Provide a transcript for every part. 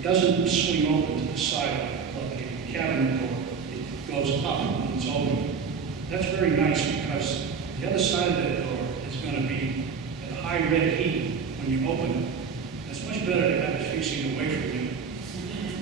It doesn't swing open to the side like a cabinet door. It goes up and it's open. That's very nice because the other side of that door is going to be at a high red heat when you open it. It's much better to have it facing away from you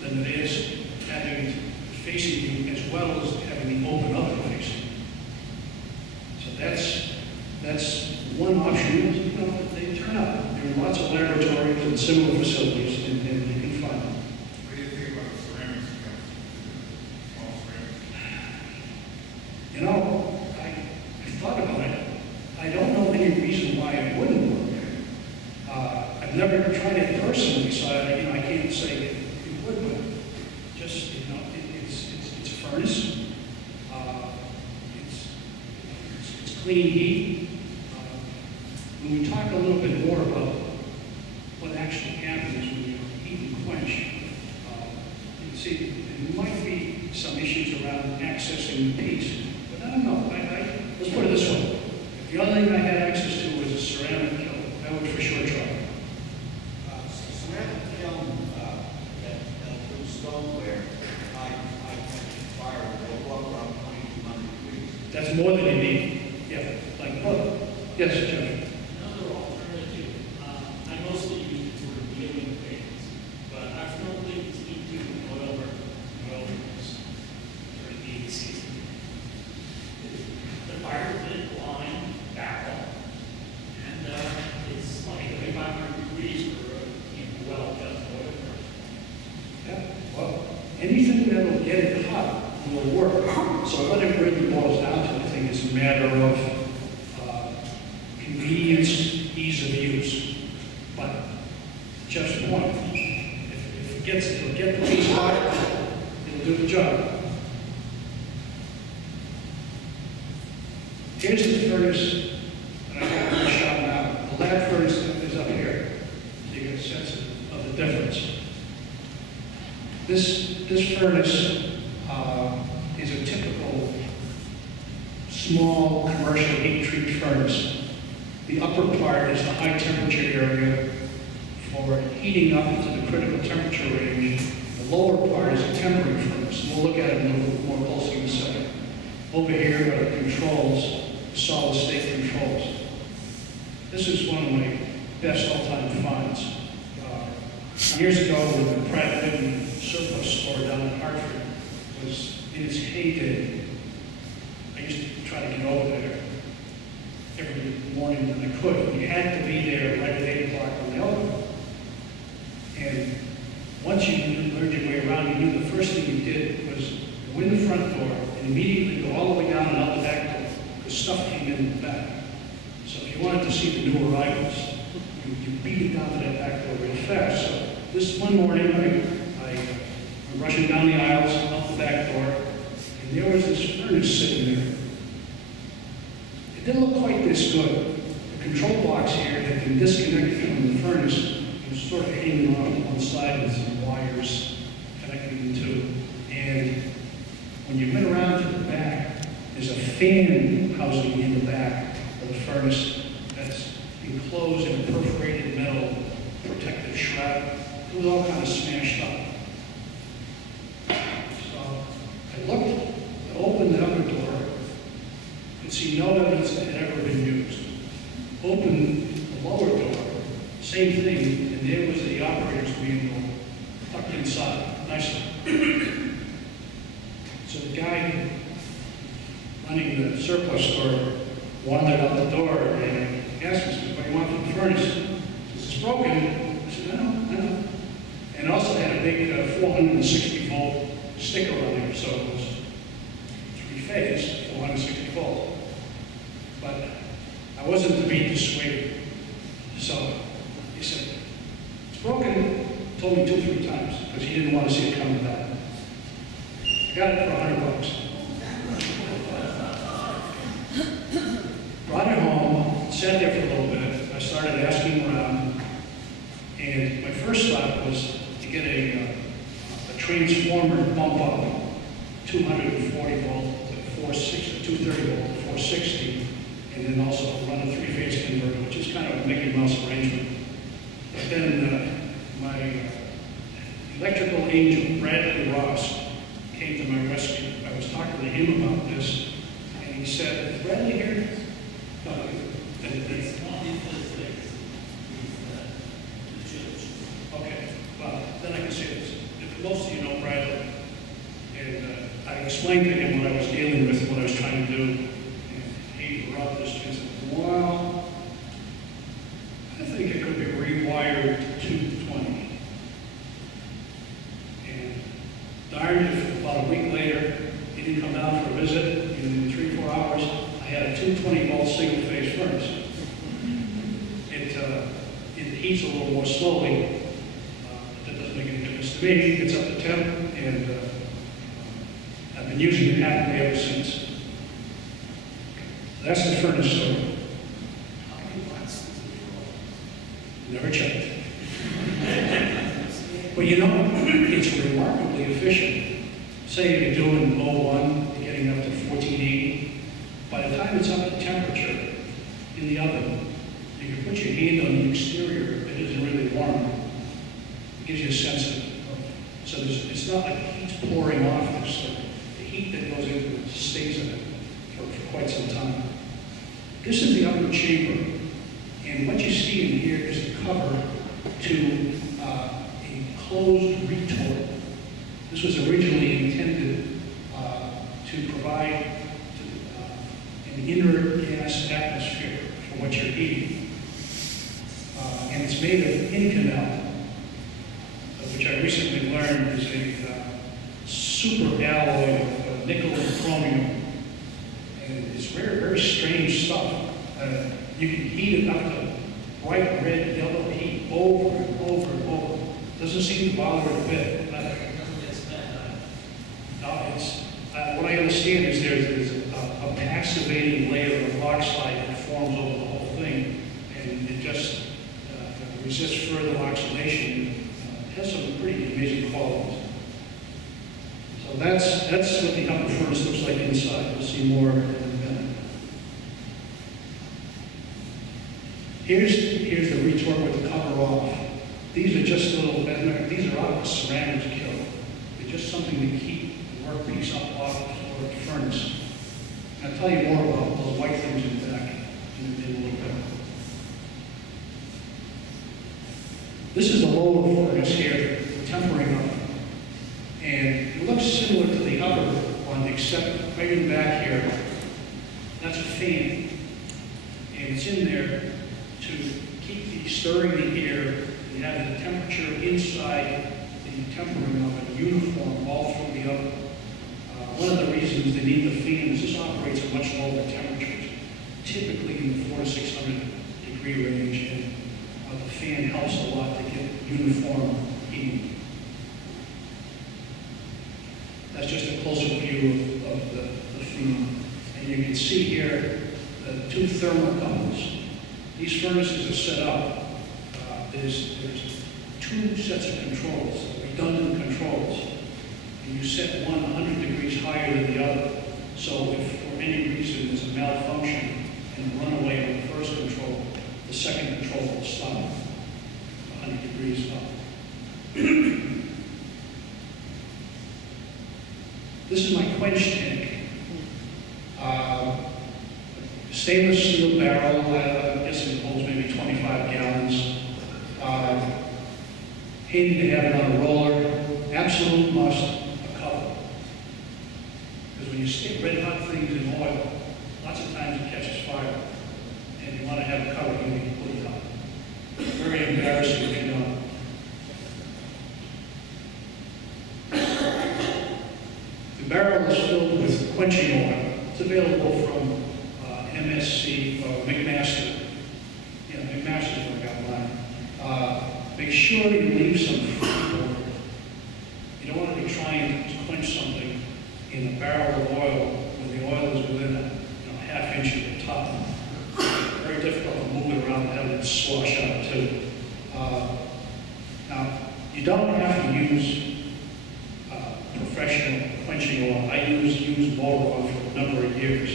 than it is having it facing you as well as having the open up and facing you. So that's one option. You know, they turn up. There are lots of laboratories and similar facilities, and you can find them. What do you think about ceramics? Small ceramics? You know, I thought about it. I don't know any reason why it wouldn't work. I've never tried it personally, so I can't say it would, but just, you know, it's a furnace. It's clean heat. When we talk a little bit more about what actually happens when you heat and quench, you can see there might be some issues around accessing the piece, but I don't know. Let's put it this way. If the only thing I had access to was a ceramic kiln, I would for sure try. Ceramic kiln, that blue stoneware, I fire will go up around 2200 degrees. That's more than you need. Yeah, like, oh, yes, Judge. Another alternative, I mostly use it for dealing things, but I've known things into oil burns during the heat season. The fire pit line barrel, and it's like 2,500 degrees for a well-done oil burn. Yeah, well, anything that will get it hot will work. So what it really boils down to, I think, is a matter of convenience, ease of use. But just one. If it'll get the piece hot, it'll do the job. Here's the furnace that I have in the shop now. The lab furnace is up here, so you get a sense of the difference. This furnace is a typical small commercial heat treat furnace. The upper part is the high temperature area for heating up to the critical temperature range. The lower part is a temporary furnace. We'll look at it a little bit more closely in a second. Over here are the controls, solid state controls. This is one of my best all-time finds. Years ago, when the Pratt Whitney surplus store down in Hartford was in its heyday, I used to try to get over there every morning when I could. You had to be there right at 8 o'clock when they opened. And once you learned your way around, you knew the first thing you did was go in the front door and immediately go all the way down and out the back door, because stuff came in the back. So if you wanted to see the new arrivals, you beat it down to that back door real fast. So this one morning, I'm rushing down the aisles, out the back door, and there was this furnace sitting there. It didn't look quite this good. The control box here had been disconnected from the furnace. It was sort of hanging off on one side with some wires connecting the two. And when you went around to the back, there's a fan housing in the back of the furnace that's enclosed in a perforated metal protective shroud. It was all kind of smashed up. So I looked, I opened the upper door, could see no evidence that it had ever been used. Opened the lower door, same thing, and there was the operator's manual tucked inside, nicely. So the guy running the surplus store wandered out the door and asked me, "What do you want from the furnace?" He says, "It's broken." I said, "I know. And it also had a big 460 volt sticker on there, so it was three-phase, 460 volt. But I wasn't to be dissuaded. So he said, "It's broken." Told me 2 or 3 times because he didn't want to see it coming back. I got it for $100. Brought it home, sat there for a little bit. I started asking around, and my first thought was to get a transformer bump up 240 volt to 460, 230 volt to 460, and then also run a 3-phase converter, which is kind of a Mickey Mouse arrangement. But then in electrical angel, Bradley Ross, came to my rescue. I was talking to him about this, and he said, "Is Bradley here?" It's not in those things. It's the church. Okay, well, then I can say this. If most of you know Bradley, and I explained to him what I was dealing with, what I was trying to do, and he brought this to me and said, "Well, I think it could be rewired to 220. And darn if about a week later, he didn't come down for a visit. In 3 or 4 hours, I had a 220-volt single-phase furnace. It heats a little more slowly. But that doesn't make any difference to me. It's up to temp, and I've been using it happily ever since. That's the furnace story. How many watts does it Never checked. But you know, it's remarkably efficient. Say you're doing 01, getting up to 1480. By the time it's up to temperature in the oven, you can put your hand on the exterior. It isn't really warm. It gives you a sense of, so it's not like heat's pouring off this. The heat that goes into it stays in it for quite some time. This is the upper chamber. And what you see in here is the cover to a closed retort. This was originally intended to provide an inert gas atmosphere for what you're eating. And it's made of Inconel, which I recently learned is a super alloy of nickel and chromium. And it's very, very strange stuff. You can heat it up to bright red, yellow heat over and over and over. Doesn't seem to bother it a bit. What I understand is there's a passivating layer of oxide that forms over the whole thing, and it just resists further oxidation. It has some pretty amazing qualities. So that's what the upper furnace looks like inside. We'll see more in a minute. Here's the retort with the cover off. These are just little, these are out of a ceramics kiln. They're just something to keep the workpiece up off the furnace. And I'll tell you more about those white things in the back in a little bit. This is the lower furnace here, the tempering oven. And it looks similar to the upper one, except right in the back here, that's a fan. And it's in there to keep stirring the air and have the temperature inside the tempering oven uniform all through the oven. One of the reasons they need the fan is this operates at much lower temperatures, typically in the 400 to 600 degree range, and the fan helps a lot to get uniform heating. That's just a closer view of the fan. And you can see here the 2 thermocouples. These furnaces are set up. There's 2 sets of controls, redundant controls. And you set one 100 degrees higher than the other. So if for any reason there's a malfunction and a runaway on the first control, the second control will stop 100 degrees up. This is my quench tank. Stainless steel barrel, I guess it holds maybe 25 gallons. Handy to have it on a roller. Absolute must, a cover. Because when you stick red hot things in oil, lots of times it catches fire. And you want to have a cover, you need to put it on. Very embarrassing if you don't. The barrel is filled with quenching oil. It's available from MSC or McMaster. Yeah, McMaster's where I got mine. Make sure you leave some free oil. You don't want to be trying to quench something in a barrel of oil when the oil is within a half inch of the top. Very difficult to move it around and have it slosh out too. Now, you don't have to use professional quenching oil. I used motor oil for a number of years.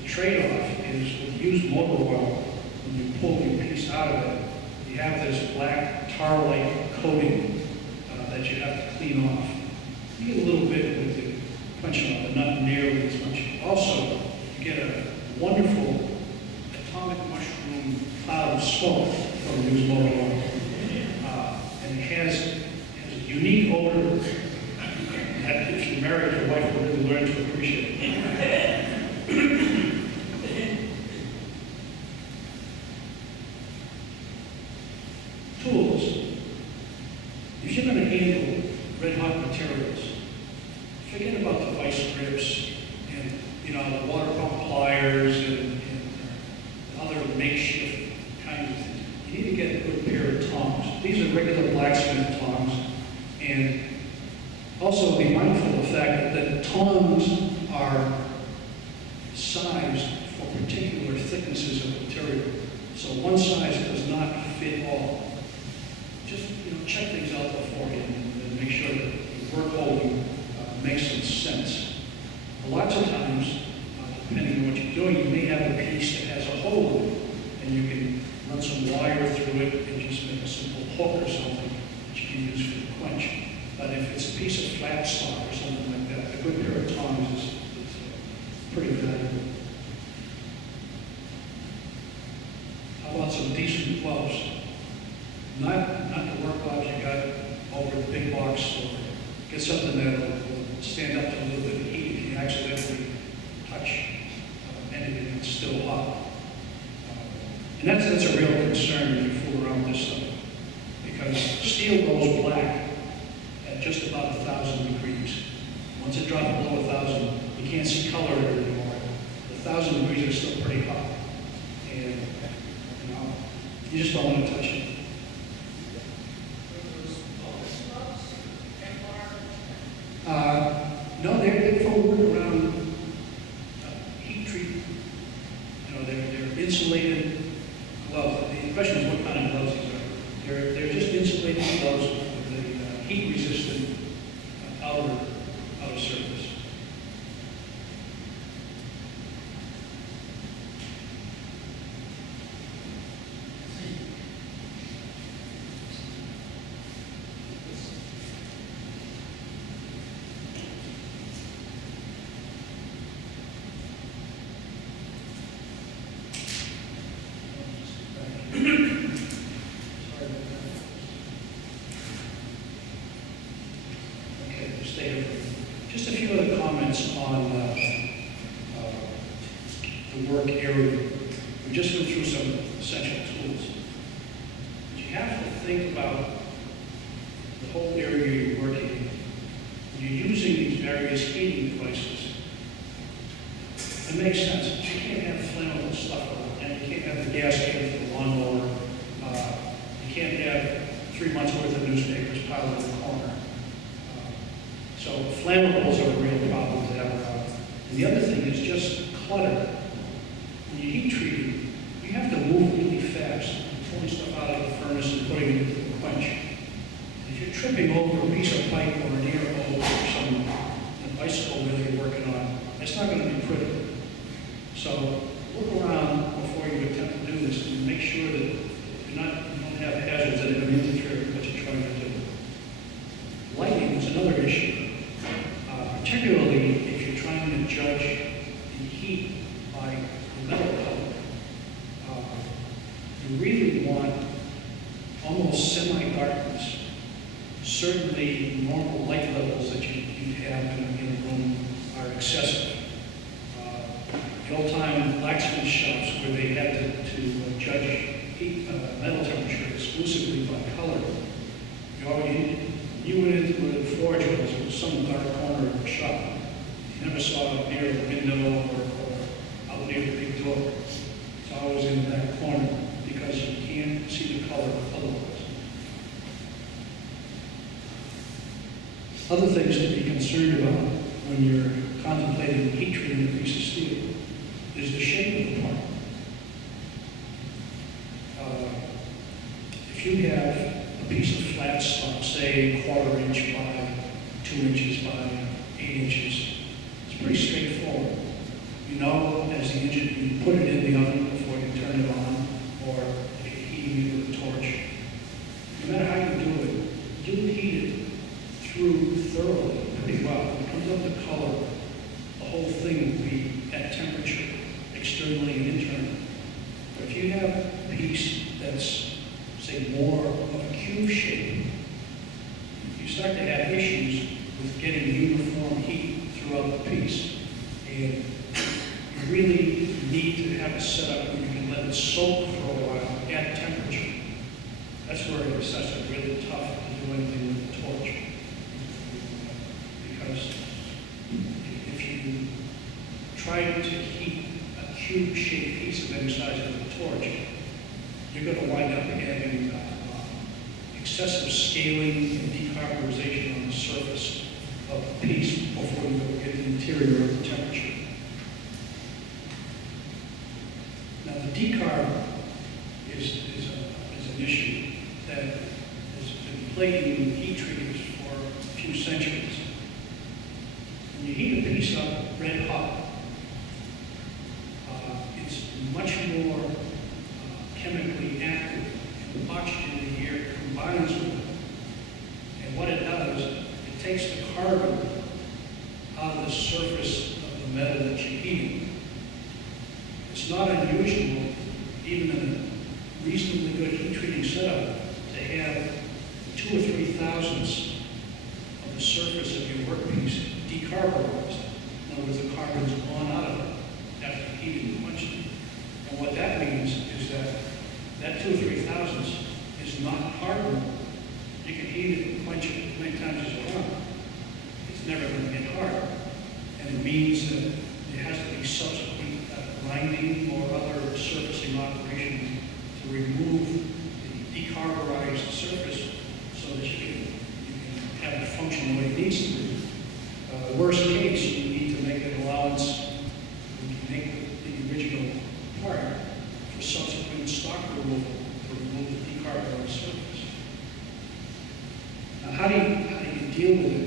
The trade-off is with used motor oil, when you pull your piece out of it, you have this black tar-like coating odor that if you're married, your wife will really learn to appreciate. Tools. If you're going to handle red hot materials, forget about the vice grips and, you know, the water pump pliers and other makeshift kinds of things. You need to get a good pair of tongs. These are regular blacksmith tongs. And also be mindful of the fact that tongs are sized for particular thicknesses of material. So one size does not fit all. Just, you know, check things out beforehand and make sure that the work holding makes some sense. Lots of times, depending on what you're doing, you may have a piece that has a hole in it, and you can run some wire through it and just make a simple hook or something that you can use for the quench. But if it's a piece of flat stock or something like that, a good pair of tongs is pretty valuable. How about some decent gloves? Not the work gloves you got over the big box store. Get something that will stand up to a little bit of heat if you accidentally touch anything that's still hot. And that's a real concern when you fool around with this stuff. Because steel goes black at just about 1,000 degrees. Once it drops below 1,000, you can't see color anymore. 1,000 degrees is still pretty hot. And you know, you just don't want to touch it. No, they're for work around heat treatment. You know, they're insulated gloves. The question is what kind of gloves these are. They're just insulated gloves with a heat-resistant outer surface. Just a few other comments on the work area. We just went through some essential tools. But you have to think about the whole area you're working in. When you're using these various heating devices, it makes sense. You can't have flammable stuff around, and you can't have the gas can for the lawnmower. You can't have 3 months worth of newspapers piled in the corner. So flammables are a real problem to have around. And the other thing is just clutter. When you heat treat, you have to move really fast, pulling stuff out of the furnace and putting it into the quench. If you're tripping over a piece of pipe or an air hose or some bicycle wheel you're working on, it's not going to be pretty. So look around before you attempt to do this and make sure that you don't have hazards that are going to interfere with what you're trying to do. Lighting is another issue. Particularly if you're trying to judge the heat by the metal color, you really want almost semi-darkness. Certainly, normal light levels that you'd have in a room are excessive. The old-time blacksmith shops where they had to judge heat, metal temperature exclusively by color, you went into where the forge was, it was some dark corner of the shop. You never saw it near the window or out near the big door. It's always in that corner because you can't see the color otherwise. Other things to be concerned about when you're contemplating heat treating a piece of steel is the shape of the part. If you have a piece of flat stock, say 1/4 inch by 2 inches by 8 inches, it's pretty straightforward. You know, as the engine, you put it in the oven before you turn it on, or if you're heating it with a torch. No matter how you do it, you'll heat it through thoroughly pretty well. When it comes up to color, the whole thing will be at temperature, externally and internally. But if you have a piece that's, say, more of a cube shape, you start to have issues with getting uniform heat throughout the piece. And you really need to have a setup where you can let it soak for a while at temperature. That's where it starts to be really tough to do anything with the torch. Because if you try to heat a cube-shaped piece of any size of the torch, you're going to wind up having excessive scaling and decarburization on the surface of the piece before you get the interior of the temperature. Now the decarb is an issue that has been plaguing heat treaters for a few centuries. When you heat a piece up red hot, it's much more chemically active, and the oxygen in the air combines with it. And what it does, it takes the carbon out of the surface of the metal that you're heating. It's not unusual, even in a reasonably good heat treating setup, to have 2 or 3 thousandths of the surface of your workpiece decarburized. In other words, the carbon's gone out of it after heating and quenching it. And what that means is that 2 or 3 thousandths is not hardened. You can heat it and quench it as many times as you want. It's never going to get hard. And it means that there has to be subsequent grinding or other surfacing operations to remove the decarburized surface so that you can have it function the way it needs to be. Worst case, you need to make an allowance when you make the original part for subsequent stock removal to remove the decarburized surface. Now, how do you deal with it?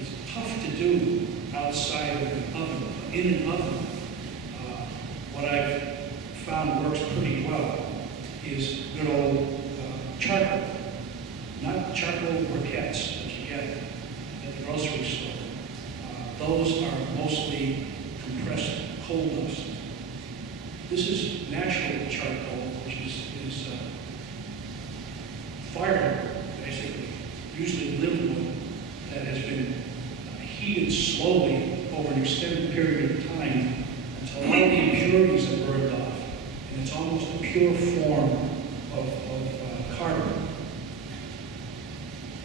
It's tough to do outside of an oven. In an oven, what I've found works pretty well is good old charcoal. Not charcoal briquettes that you get at the grocery store. Those are mostly compressed coal dust. This is natural charcoal, which is fire, basically, usually live wood, that has been heated slowly over an extended period of time until all the impurities are burned off, and it's almost a pure form of carbon.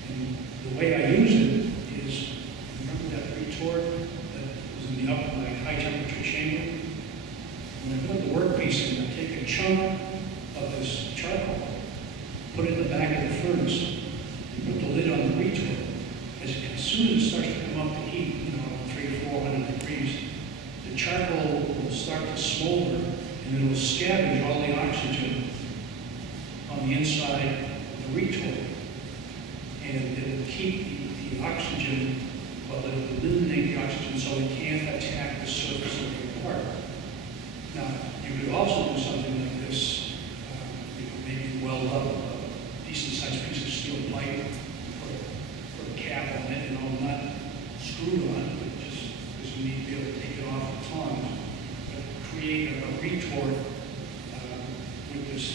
And the way I use it is, remember that retort that was in the high temperature chamber? When I put the workpiece in, I take a chunk of this charcoal, put it in the back of the furnace, and put the lid on the retort. As soon as it starts to come up to heat, 300 or 400 degrees, the charcoal will start to smolder, and it will scavenge all the oxygen on the inside of the retort. And it will keep the oxygen, well, it will eliminate the oxygen so it can't attack the surface of your part. Now, you could also do something like this, maybe weld up a decent-sized piece of steel pipe, put a cap on it, not screwed on it, but just because you need to be able to take it off the tongs. But create a retort with this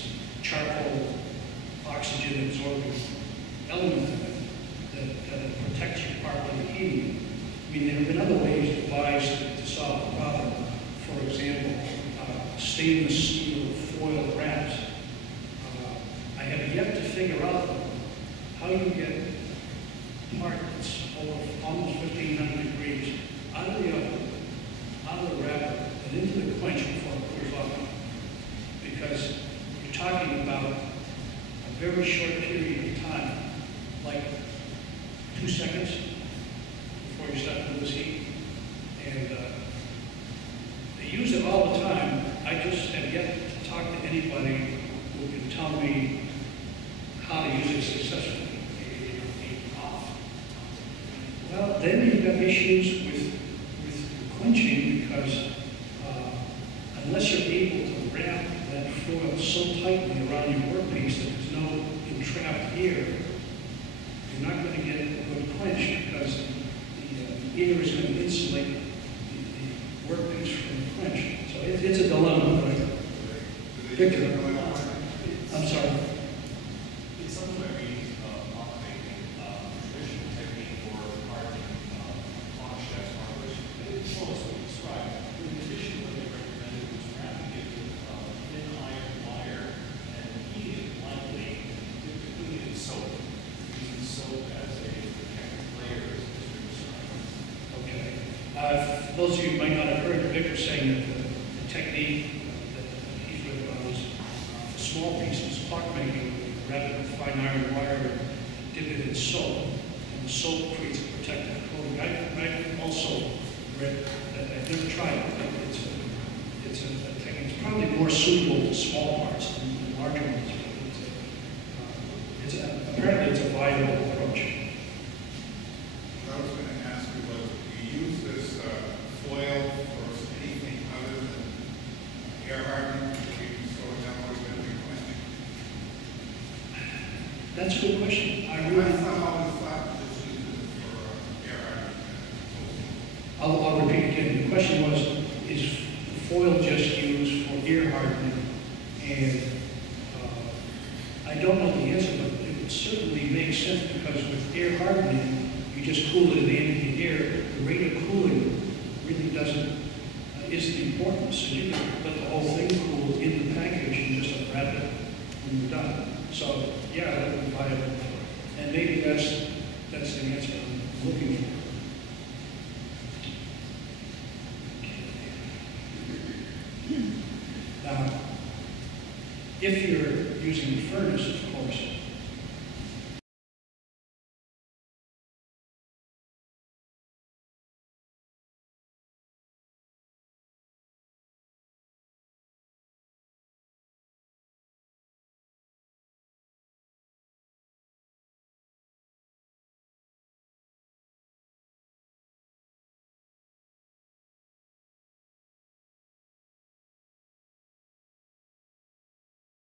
charcoal oxygen absorbing element of it that protects your part from the heating. I mean, there have been other ways devised to solve the problem. For example, stainless steel foil wraps. I have yet to figure out how you get a part that's over almost 1,500 degrees out of the oven, out of the wrapper, and into the quench before it cools off. Because you're talking about a very short period of time, like 2 seconds before you start to lose heat. And they use it all the time. I just have yet to talk to anybody who can tell me how to use it successfully. Well, then you've got issues with quenching because unless you're able to wrap that foil so tightly around your workpiece that there's no entrapped air, you're not going to get a good quench because the air is going to insulate the workpiece from the quench. So it's a dilemma. Victor, I'm sorry. It's something that we often make traditional For those of you who might not have heard Victor saying that the technique that he's written about is for small pieces, clock making, rather than fine iron wire, dip it in soap, and the soap creates a protective coating. I've also read that, I've never tried it, but it's a technique. It's probably more suitable to small parts than larger ones. But apparently it's a viable approach. What I was going to ask you was, do you use this foil for anything other than air hardening? Do you slow it down or even replanting? That's a good question. I I really, always thought you just used it for air hardening. I'll repeat again. The question was, is the foil just used for ear hardening? And I don't know the answer, but it would certainly make sense because with air hardening, you just cool it in the end of the air. The rate of cooling really isn't important. So you can let the whole thing cool in the package and just unwrap it when you're done. So yeah, that would be viable. And maybe that's the answer I'm looking for. Now, if you're using a furnace,